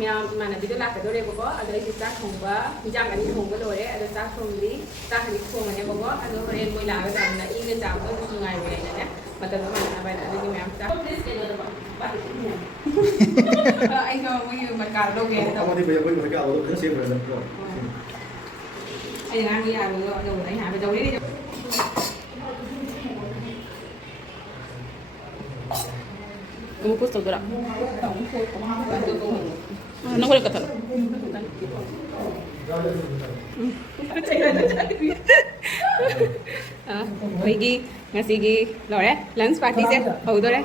Mèo mà là video lạc cái đồ đây bố ở đây thì chắc không có dạng cái đi không có đồ đấy ở đây chắc không đi chắc cái đi không mà nha bố ở đây bên môi là cái dạng là in cái dạng đó cũng ngày về này mà tao nói là bài là đây mèo chắc anh cho mấy mặt cào đâu kìa đâu thì bây giờ phải cào đâu khấn xem rồi anh ăn đi à rồi anh hả về đâu đấy đi kamu pusto gerak. Nang boleh kata. Pergi ngasih gi lor lunch party se hau dor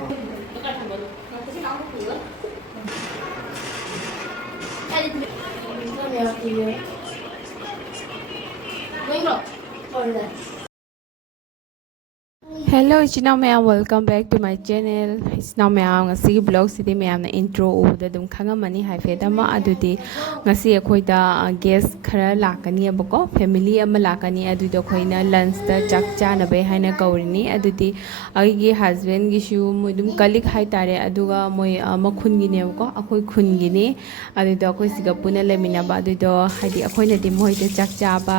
Hello, it's now ma'am. Welcome back to my channel. It's now ma'am. Ngasi vlog sidi ma'am na intro uda dum khanga mani hai fe dama adudi ngasi akhoi da guest khara lakani abako family ama lakani adu do khoi na lunch da chak cha na be haina kaurini adudi agi husband gi shu mudum kalik hai tare aduga moi makhun gi ne ko akhoi khun gi ni adu do akhoi siga puna lemina ba adu do haidi akhoi na di moi da chak cha ba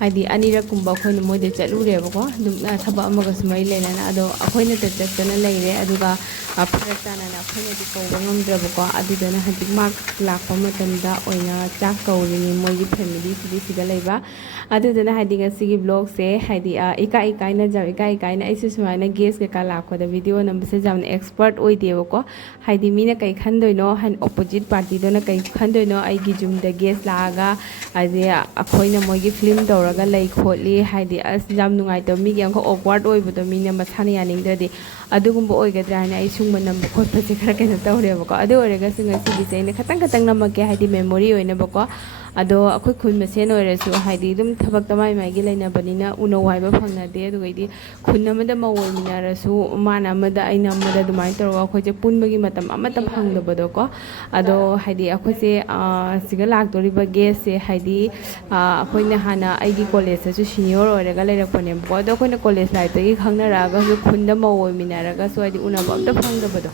haidi anira kumba akhoi na moi da chalu re ba ko dum thaba amaga sumai lena na ado akhoi na ta chana leire aduga farak tana na akhoi na di ko ngamdra ko adu do na hadi mark lakpa matamda oina chak kaurini moi gi family sidi siga leiba adu do na hadi ga sigi vlog se hadi ika na jaw ika na isu sumai na guest ka lakpa da video number se jam expert oi de ko hadi mina kai khandoi no han opposite party do na kai khandoi no ai gi jum da guest laga ade akhoi na moi gi film dawraga lei kholi hadi as jam nungai to mi gi ko awkward oi bu to mina masani yaning da di adugumba oigadra na ai sungma nam khotpa se khara kana tawre ba ko adu orega singa sigi se ne khatang namake hadi memory oina ba ko ado akhoi khun mesen oiresu hadi dum thabak tamai mai gi leina banina uno wai ba phangna de adu gidi khun amada mawoi minarasu mana amada aina amada dumai torwa akhoi je punbagi matam amata phangda ba do ko ado hadi akhoi se siga lak tori ba guest se hadi akhoi na hana ai gi college su senior oirega leirak pone ko ado akhoi na college life gi khangna raga su khun da mawoi minaraga su hadi una ba amta phangda ba do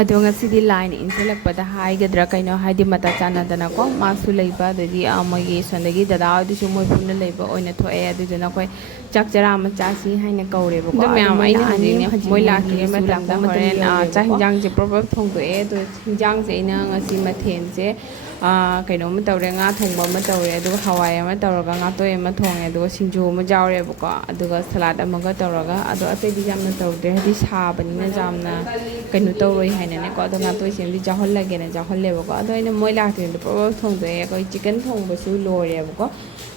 ado ngasidi line inselak pada hai gadra kaino haidi mata chana dana ko masu leiba dadi amagi sondagi dada adu su moi punna leiba oina thoe adu jana koi chak charama chasi haina kaure ba ko ma'am ai ni moi laki ma tangda horen cha hinjang je proper thong do e do hinjang je ina ngasi mathen je kaino ma tawre nga thongba ma tawre adu hawai ma tawraga nga toy ma thong adu singju ma jawre ba ko adu salad amaga tawraga adu ate di jamna tawde hadi sa banina jamna kaino tawroi haina ne ko adu nga toy sem di jahol lage na jahol le ba ko adu ina moi laki de proper thong do e ko chicken thong ba su lore ba ko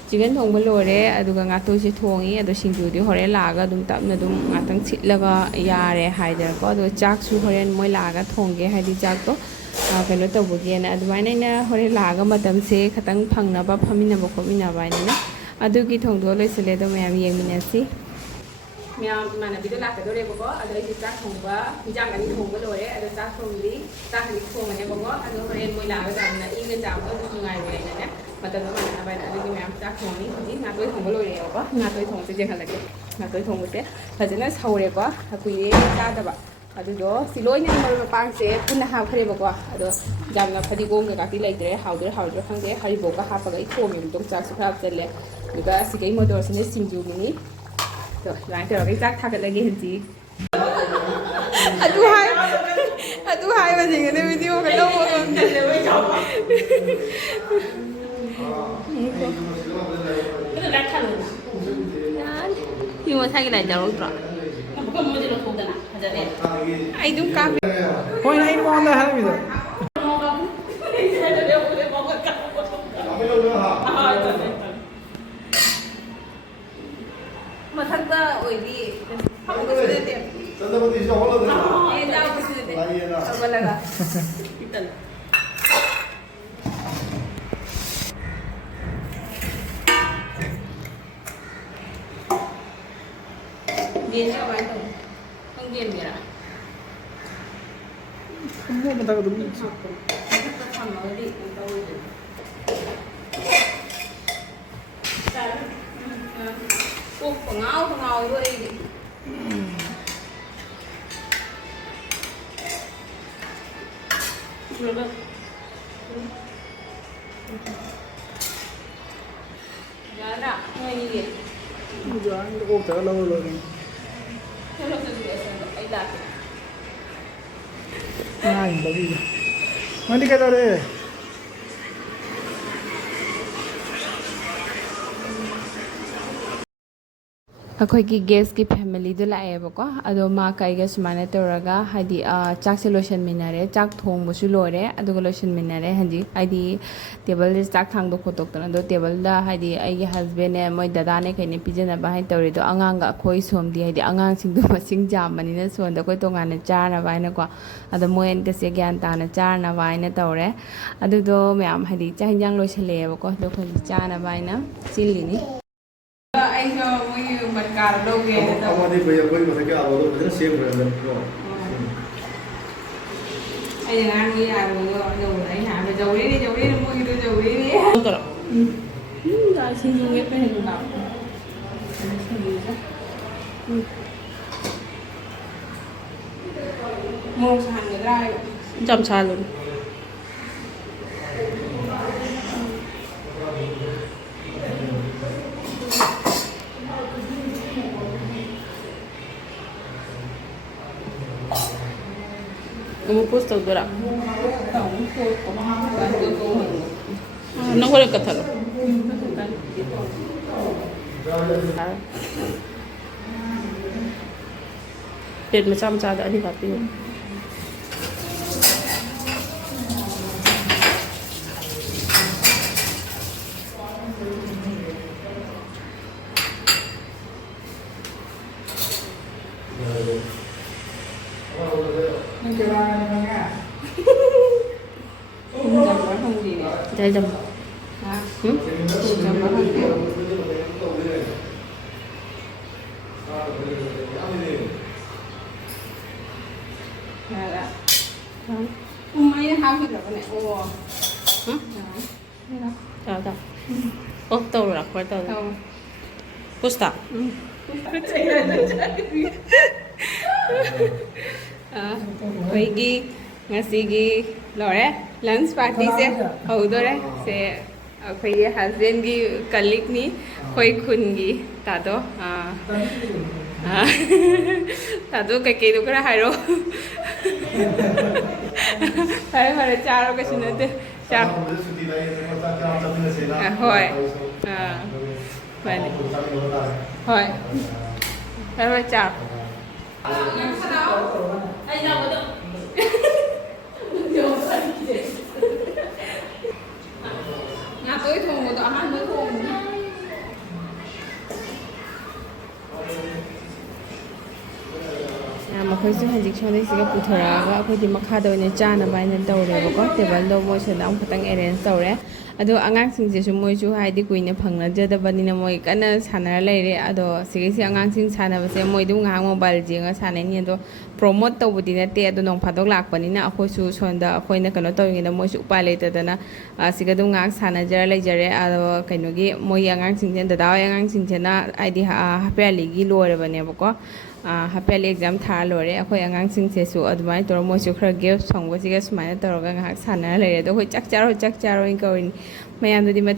chicken thong ba lore adu nga toy se thongi adu singju di hore laga dum tapna dum ngatang chitlaga yare haidar ko adu chak su horen moi laga thongge hadi chak to kaino tawbugi na adwaina na hore laga matam se khatang phangna ba phamina ba khomina ba ni na adugi thongdo loisele do mayam yengminasi mèo mà là video lạc cái đồ đây bố ở đây thì chắc không có dạng cái đi không có đồ đấy ở đây chắc không đi chắc cái đi không mà nha bố ở đây bên môi là cái dạng là in cái dạng đó cũng ngày về này mà tao nói là bài là đây mèo chắc không đi chỉ ngã tôi không có đồ đấy có ngã tôi không sẽ chơi hàng là cái ngã tôi không có thế là chỉ nói sau đấy có là quý ra đó bạn ở đây đó xin lỗi nhưng mà bạn sẽ cũng là hao khơi bố ở đây dạng là phải đi gom cái cái lấy đấy hao đấy không đấy hay bố có hao cái thô mìnhต้องจากสุภาพเสร็จแล้วหรือว่าสิ่งที่มาดูสิ่งที่สิ่งอยู่นี้rồi lại rồi cái rác thắt lại ghi hình gì tu hai mà gì cái video cái đâu mà cái rác thắt rồi nhưng mà thay cái này đâu rồi ai đúng cam Koi na in mo na ha mi do. mà thật ra ở đi không có sự tiền Chân da bati jo hola da. em giao cái sự tiền không có là ꯌꯦꯟꯁꯦ ꯀꯃꯥꯏꯅ ꯇꯧ ꯅꯪ ꯌꯦꯟꯒꯦꯔꯥ 뭐 다가 좀 ꯃꯊꯛꯇ ꯊꯝꯃꯒꯗꯤ ꯀꯩꯅꯣ ꯇꯧꯔꯣꯏꯗꯣꯏꯅꯤ ꯀꯣꯛꯄ ꯉꯥꯎꯕ ꯉꯥꯎꯏꯕ ꯑꯩꯗꯤ ꯌꯥꯗ꯭ꯔꯥ ꯅꯣꯏꯅꯤꯒꯤ 이제 안 오고 다가 나오려고. ꯊꯣꯛꯂꯛ ꯆꯠꯂꯨꯒꯦ ꯑꯁꯣꯝꯗ ꯑꯩ ꯂꯥꯛꯀꯦ 아, 인다기. 많이 가다래. ꯑꯩꯈꯣꯏꯒꯤ ꯒꯦꯁꯀꯤ ꯐꯦꯃꯤꯂꯤꯗꯣ ꯂꯥꯛꯑꯦꯕꯀꯣ ꯑꯗꯣ ꯃꯥ ꯀꯩꯒ ꯁꯨꯃꯥꯏꯅ ꯇꯧꯔꯒ ꯍꯥꯏꯗꯤ ꯆꯥꯛꯁꯦ ꯂꯣꯏꯁꯟꯃꯤꯟꯅꯔꯦ ꯆꯥꯛ ꯊꯣꯡꯕꯁꯨ ꯂꯣꯏꯔꯦ ꯑꯗꯨꯒ ꯂꯣꯏꯁꯟꯃꯤꯟꯅꯔꯦ ꯍꯥꯏꯗꯤ ꯇꯦꯕꯜꯁꯦ ꯆꯥꯛ ꯊꯥꯡꯗꯣꯛ ꯈꯣꯠꯇꯣꯛꯇꯅ ꯑꯗꯣ ꯇꯦꯕꯜꯗ ꯍꯥꯏꯗꯤ ꯑꯩꯒꯤ ꯍꯁꯕꯦꯟꯅꯦ ꯃꯣꯏ ꯗꯗꯥꯅꯦ ꯀꯩꯅꯦ ꯄꯤꯖꯅꯕ ꯍꯥꯏꯅ ꯇꯧꯔꯤꯗꯣ ꯑꯉꯥꯡꯒ ꯑꯩꯈꯣꯏ ꯁꯣꯝꯗꯤ ꯍꯥꯏꯗꯤ ꯑꯉꯥꯡꯁꯤꯡꯗꯣ ꯃꯁꯤꯡ ꯌꯥꯝꯕꯅꯤꯅ ꯁꯣꯝꯗ ꯑꯩꯈꯣꯏ ꯇꯣꯉꯥꯟꯅ ꯆꯥꯅꯕ ꯍꯥꯏꯅꯀꯣ ꯑꯗꯣ ꯃꯣꯏꯒꯁꯦ ꯒ꯭ꯌꯥꯟ ꯇꯥꯅ ꯆꯥꯅꯕ ꯍꯥꯏꯅ ꯇꯧꯔꯦ ꯑꯗꯨꯗꯣ ꯃꯌꯥꯝ ꯍꯥꯏꯗꯤ ꯆꯥꯛ ꯌꯦꯟꯖꯥꯡ ꯂꯣꯏꯁꯜꯂꯛꯑꯦꯕꯀോ ꯑꯗꯣ ꯑꯩꯈꯣꯏꯒꯤ ꯆꯥꯅꯕ ꯍꯥꯏꯅ ꯁꯤꯜꯂꯤꯅꯤ ꯑꯩꯁꯨ ꯃꯣꯏꯒꯤ ꯃꯠꯀꯥꯔ ꯂꯧꯒꯦꯅ ꯇꯧꯕ 아마도 거의 거의 못하게 알아도 그냥 세브라는 거. ꯑꯩꯅ ꯉꯔꯥꯡꯒꯤ ꯌꯥꯔꯣꯏꯗꯣ ꯌꯧꯕꯗ ꯑꯩꯅ ꯍꯥꯏꯕ ꯖꯧꯔꯤꯅꯤ ꯃꯣꯏꯒꯤꯗꯣ ꯖꯧꯔꯤꯅꯤ ꯁꯤꯡꯖꯨ ꯃꯦꯠꯄ ꯍꯦꯟꯅ ꯂꯥꯛꯄ ꯃꯣꯔꯣꯛ ꯁꯥꯍꯟꯒꯗ꯭ꯔꯥ ꯍꯥꯏꯕ ꯆꯝ ꯁꯥꯍꯜꯂꯨꯅꯤ ꯑꯃꯨꯛ ꯄꯣꯁ ꯇꯧꯗꯣꯏꯔꯥ ꯅꯪ ꯍꯣꯔꯦꯟ ꯀꯠꯊꯠꯂꯣ ꯄ꯭ꯂꯦꯠ ꯃꯆꯥ ꯃꯆꯥꯗ ꯑꯅꯤ ꯍꯥꯞꯄꯤꯌꯨ Đây dầm. Mấy hao cái này ô. Chào chào. Ô tàu rồi quay tàu. Pusta. ꯑꯩꯈꯣꯏꯒꯤ ꯉꯁꯤꯒꯤ ꯂꯣꯏꯔꯦ ꯂꯟꯁ ꯄꯥꯔꯇꯤꯁꯦ ꯍꯧꯗꯣꯔꯦ ꯁꯦ ꯑꯩꯈꯣꯏꯒꯤ ꯍꯁꯕꯦꯟꯒꯤ ꯀꯂꯤꯛꯅꯤ ꯑꯩꯈꯣꯏ ꯈꯨꯟꯒꯤ ꯇꯥꯗꯣ ꯇꯥꯗꯣ ꯀꯩꯀꯩꯗꯣ ꯈꯔ ꯍꯥꯏꯔꯣ ꯐꯔꯦ ꯐꯔꯦ ꯆꯥꯔꯣ ꯀꯩꯁꯨ ꯅꯠꯇꯦ ꯆꯥꯔꯣ ꯍꯣꯏ ꯃꯥꯅꯤ ꯍꯣꯏ ꯐꯔꯦ ꯐꯔꯦ ꯆꯥꯔꯣ ꯉꯥꯇꯣꯏ ꯊꯣꯡꯕꯗꯣ ꯑꯍꯥꯟꯕ ꯊꯣꯡꯕꯅꯤ ꯃꯈꯣꯏꯁꯨ ꯍꯧꯖꯤꯛ ꯁꯣꯝꯗꯩꯁꯤꯒ ꯄꯨꯊꯣꯔꯛꯑꯒ ꯑꯩꯈꯣꯏꯗꯤ ꯃꯈꯥꯗ ꯑꯣꯏꯅ ꯆꯥꯅꯕ ꯍꯥꯏꯅ ꯇꯧꯔꯦꯕꯀꯣ ꯇꯦꯕꯜꯗꯣ ꯃꯣꯏꯁꯤꯗ ꯑꯃꯨꯛ ꯈꯛꯇꯪ ꯑꯦꯔꯦꯟꯖ ꯇꯧꯔꯦ ꯑꯗꯣ ꯑꯉꯥꯡꯁꯤꯡꯁꯤꯁꯨ ꯃꯣꯏꯁꯨ ꯍꯥꯏꯗꯤ ꯀꯨꯏꯅ ꯐꯪꯅꯖꯗꯕꯅꯤꯅ ꯃꯣꯏ ꯀꯟꯅ ꯁꯥꯟꯅꯔ ꯂꯩꯔꯦ ꯑꯗꯣ ꯁꯤꯒꯤꯁꯤ ꯑꯉꯥꯡꯁꯤꯡ ꯁꯥꯟꯅꯕꯁꯦ ꯃꯣꯏꯗꯨ ꯉꯥꯏꯍꯥꯛ ꯃꯣꯕꯥꯏꯜ ꯌꯦꯡꯉꯒ ꯁꯥꯟꯅꯩꯅꯤ ꯑꯗꯣ ꯄ꯭ꯔꯣꯃꯣꯠ ꯇꯧꯕꯗꯤ ꯅꯠꯇꯦ ꯑꯗꯣ ꯅꯣꯡ ꯐꯥꯗꯣꯛ ꯂꯥꯛꯄꯅꯤꯅ ꯑꯩꯈꯣꯏꯁꯨ ꯁꯣꯝꯗ ꯑꯩꯈꯣꯏꯅ ꯀꯩꯅꯣ ꯇꯧꯔꯤꯉꯩꯗ ꯃꯣꯏꯁꯨ ꯎꯄꯥꯏ ꯂꯩꯇꯗꯅ ꯁꯤꯒ ꯑꯗꯨꯝ ꯉꯥꯏꯍꯥꯛ ꯁꯥꯟꯅꯖꯔ ꯂꯩꯖꯔꯦ ꯑꯗꯣ ꯀꯩꯅꯣꯒꯤ ꯃꯣꯏꯒꯤ ꯑꯉꯥꯡꯁꯤꯡꯁꯤꯅ ꯗꯗꯥ ꯍꯣꯏ ꯑꯉꯥꯡꯁꯤꯡꯁꯤꯅ ꯍꯥꯏꯗꯤ ꯍꯥꯄꯦꯂꯤꯒꯤ ꯂꯣꯏꯔꯕꯅꯦꯕꯀꯣ ꯍꯥꯄꯦꯂꯤ ꯑꯦꯛꯖꯥꯝ ꯊꯥꯔ ꯂꯣꯏꯔꯦ ꯑꯩꯈꯣꯏ ꯑꯉꯥꯡꯁꯤꯡꯁꯤꯁꯨ ꯑꯗꯨꯃꯥꯏꯅ ꯇꯧꯔꯒ ꯃꯣꯏꯁꯨ ꯈꯔ ꯒꯦꯞ ꯐꯪꯕꯁꯤꯒ ꯁꯨꯃꯥꯏꯅ ꯇꯧꯔꯒ ꯉꯥꯏꯍꯥꯛ ꯁꯥꯟꯅꯔ ꯂꯩꯔꯦ ꯑꯗꯣ ꯑꯩꯈꯣꯏ ꯆꯥꯛ ꯆꯥꯔꯣ ꯆꯥꯛ ꯆꯥꯔꯣꯅ ꯀꯧꯔꯤꯅꯤ ꯃꯌꯥꯝꯗꯨꯗꯤ ꯃꯊꯪ